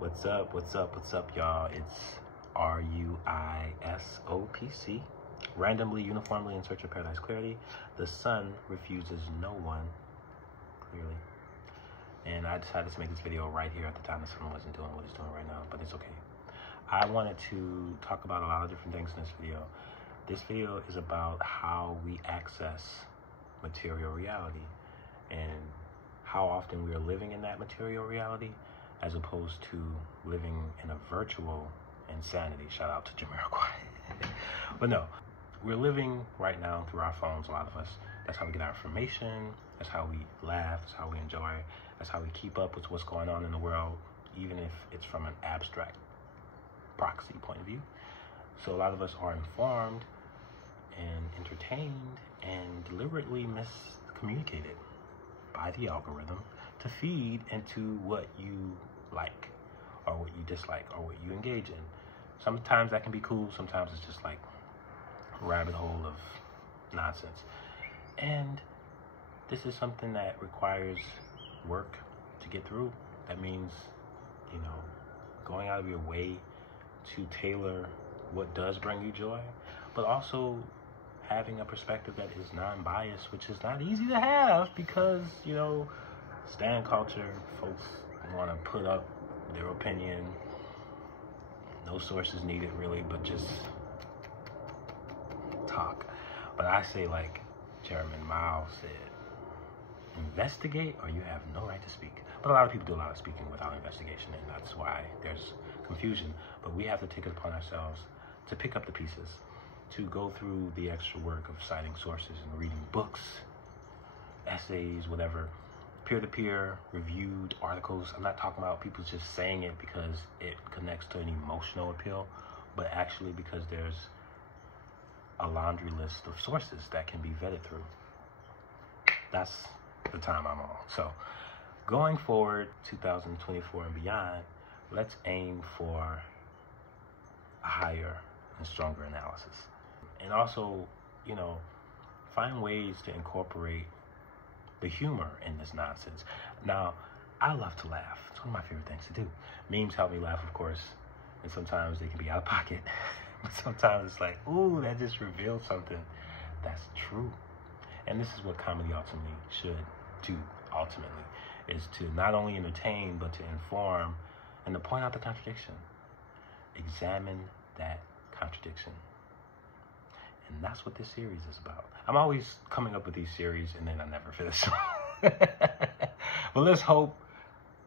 What's up, y'all? It's rUiSoPC. Randomly, uniformly in search of paradise clarity. The sun refuses no one, clearly. And I decided to make this video right here at the time the sun wasn't doing what it's doing right now, but it's okay. I wanted to talk about a lot of different things in this video. This video is about how we access material reality and how often we are living in that material reality as opposed to living in a virtual insanity. Shout out to Jamiroquai. But no, we're living right now through our phones, a lot of us. That's how we get our information. That's how we laugh. That's how we enjoy. That's how we keep up with what's going on in the world, even if it's from an abstract proxy point of view. So a lot of us are informed and entertained and deliberately miscommunicated by the algorithm to feed into what you like or what you dislike or what you engage in. Sometimes that can be cool. Sometimes it's just like a rabbit hole of nonsense. And this is something that requires work to get through. That means, going out of your way to tailor what does bring you joy, but also having a perspective that is non-biased, which is not easy to have because, stan culture, folks want to put up their opinion. No sources needed really, but just talk. But I say, like Chairman Mao said, investigate or you have no right to speak. But a lot of people do a lot of speaking without investigation, and that's why there's confusion. But we have to take it upon ourselves to pick up the pieces, to go through the extra work of citing sources and reading books, essays, whatever, peer-to-peer reviewed articles. I'm not talking about people just saying it because it connects to an emotional appeal, but actually because there's a laundry list of sources that can be vetted through. That's the time I'm on. So going forward, 2024 and beyond, let's aim for a higher and stronger analysis. And also, find ways to incorporate the humor in this nonsense. Now, I love to laugh. It's one of my favorite things to do. Memes help me laugh, of course, and sometimes they can be out of pocket. But sometimes it's like, ooh, that just revealed something that's true. And this is what comedy ultimately should do, is to not only entertain, but to inform and to point out the contradiction. Examine that contradiction. And that's what this series is about. I'm always coming up with these series and then I never finish. But let's hope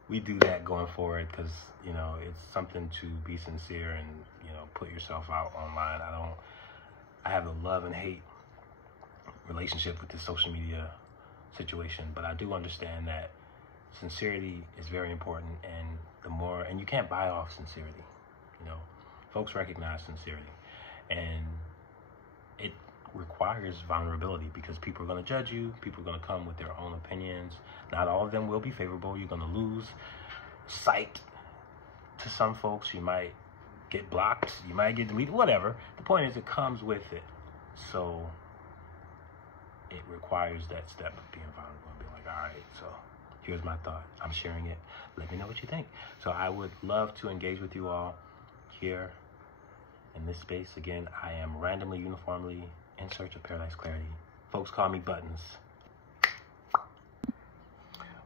we do that going forward, because, it's something to be sincere and, put yourself out online. I have a love and hate relationship with this social media situation, but I do understand that sincerity is very important, and and you can't buy off sincerity. Folks recognize sincerity, and it requires vulnerability because people are going to judge you. People are going to come with their own opinions. Not all of them will be favorable. You're going to lose sight to some folks. You might get blocked. You might get deleted, whatever. The point is, it comes with it. So it requires that step of being vulnerable and being like, all right, so here's my thought. I'm sharing it. Let me know what you think. So I would love to engage with you all here in this space. Again, I am randomly, uniformly in search of paradise clarity. Folks call me Buttons.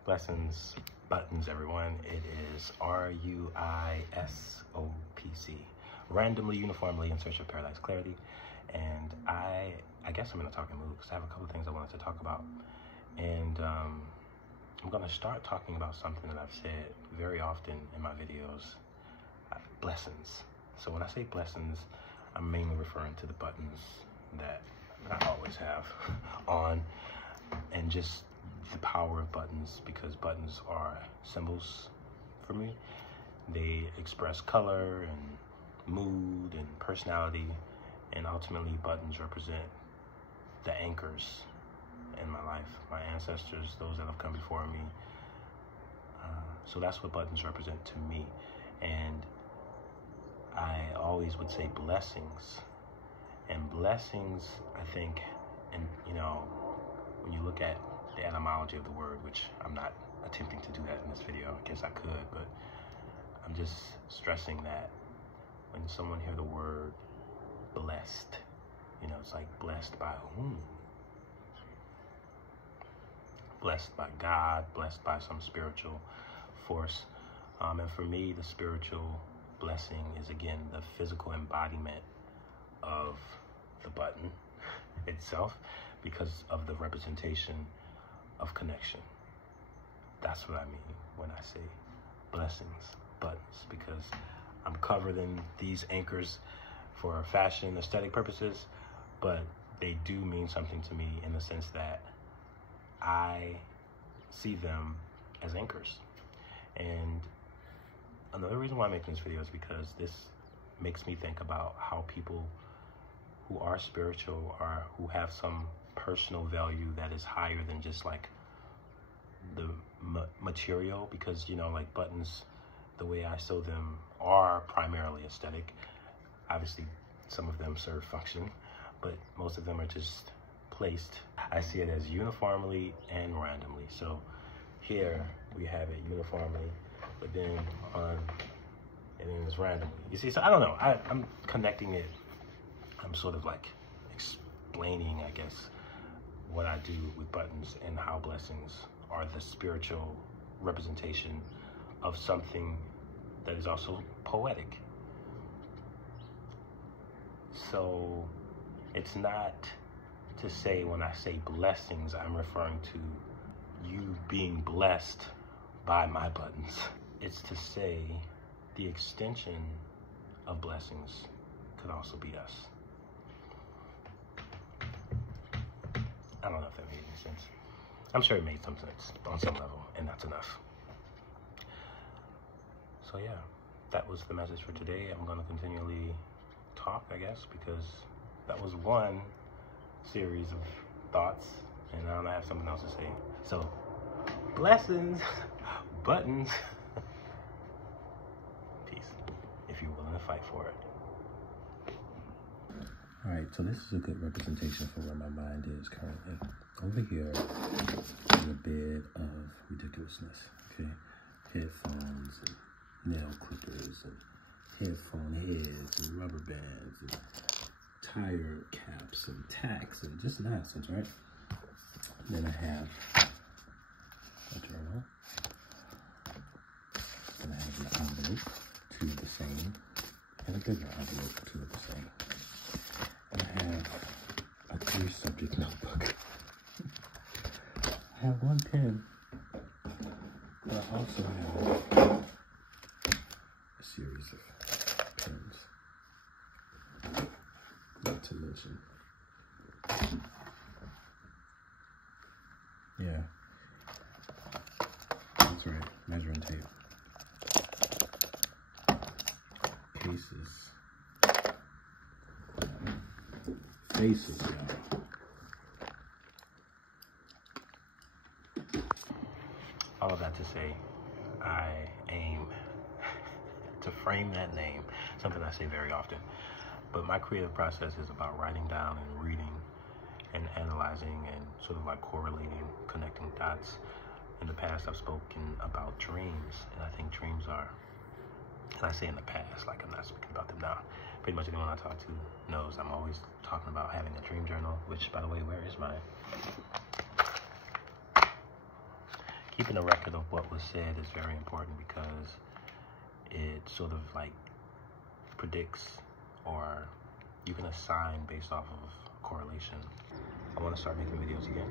Blessings, Buttons, everyone. It is rUiSoPC. Randomly, uniformly in search of paradise clarity. And I guess I'm in a talking mood because I have a couple of things I wanted to talk about. And I'm going to start talking about something that I've said very often in my videos, blessings. So when I say blessings, I'm mainly referring to the buttons that I always have on, and just the power of buttons, because buttons are symbols for me. They express color and mood and personality, and ultimately buttons represent the anchors in my life, my ancestors, those that have come before me. So that's what buttons represent to me. And I always would say blessings. And blessings, I think, and when you look at the etymology of the word, which I'm not attempting to do that in this video, I guess I could, but I'm just stressing that when someone hear the word blessed, you know, it's like blessed by whom? Blessed by God, blessed by some spiritual force. And for me, the spiritual blessing is, again, the physical embodiment of the button itself because of the representation of connection. That's what I mean when I say blessings, buttons, because I'm covered in these anchors for fashion, aesthetic purposes, but they do mean something to me in the sense that I see them as anchors. And another reason why I'm making this video is because this makes me think about how people who are spiritual or who have some personal value that is higher than just like the material, because, you know, like buttons, the way I sew them are primarily aesthetic. Obviously, some of them serve function, but most of them are just placed. I see it as uniformly and randomly. So here we have it uniformly, but then and then it's randomly. You see, so I don't know. I'm connecting it. I'm sort of like explaining, I guess, what I do with buttons and how blessings are the spiritual representation of something that is also poetic. So it's not to say when I say blessings, I'm referring to you being blessed by my buttons. It's to say the extension of blessings could also be us. I don't know if that made any sense. I'm sure it made some sense on some level, and that's enough. So yeah, that was the message for today. I'm going to continually talk, I guess, because that was one series of thoughts, and now I have something else to say. So, blessings, buttons, peace, if you're willing to fight for it. All right, so this is a good representation for where my mind is currently. Over here is a bed of ridiculousness, okay? Headphones and nail clippers and headphone heads and rubber bands and tire caps and tacks and just nonsense, right? Then I have a journal. Then I have an envelope, two of the same, and a bigger envelope, two of the same. And I have a clear subject notebook. I have one pen, but I also have a series of pens. Not to mention, yeah, that's right, measuring tape, cases, faces, y'all. All of that to say, I aim to frame that name, something I say very often. But my creative process is about writing down and reading and analyzing and sort of like correlating, connecting dots. In the past, I've spoken about dreams, and I think dreams are, and I say in the past, like I'm not speaking about them now. Pretty much anyone I talk to knows I'm always talking about having a dream journal, which, by the way, where is mine? Keeping a record of what was said is very important because it sort of like predicts, or you can assign based off of correlation. I want to start making videos again.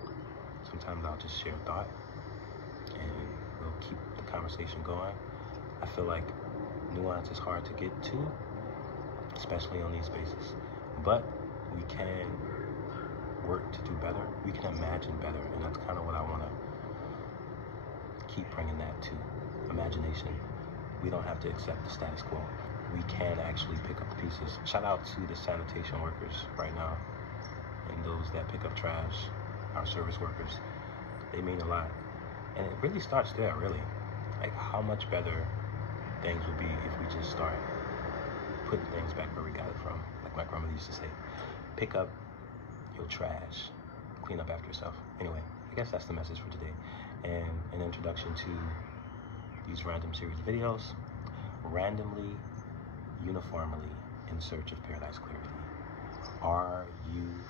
Sometimes I'll just share a thought and we'll keep the conversation going. I feel like nuance is hard to get to, especially on these spaces, but we can work to do better. We can imagine better, and that's kind of what I want to keep bringing that to. Imagination. We don't have to accept the status quo. We can actually pick up the pieces. Shout out to the sanitation workers right now and those that pick up trash, our service workers. They mean a lot. And it really starts there, really. Like how much better things would be if we just start putting things back where we got it from. Like my grandmother used to say, pick up your trash, clean up after yourself. Anyway, I guess that's the message for today. And an introduction to these random series of videos randomly, uniformly in search of paradise clarity. rUiSoPC.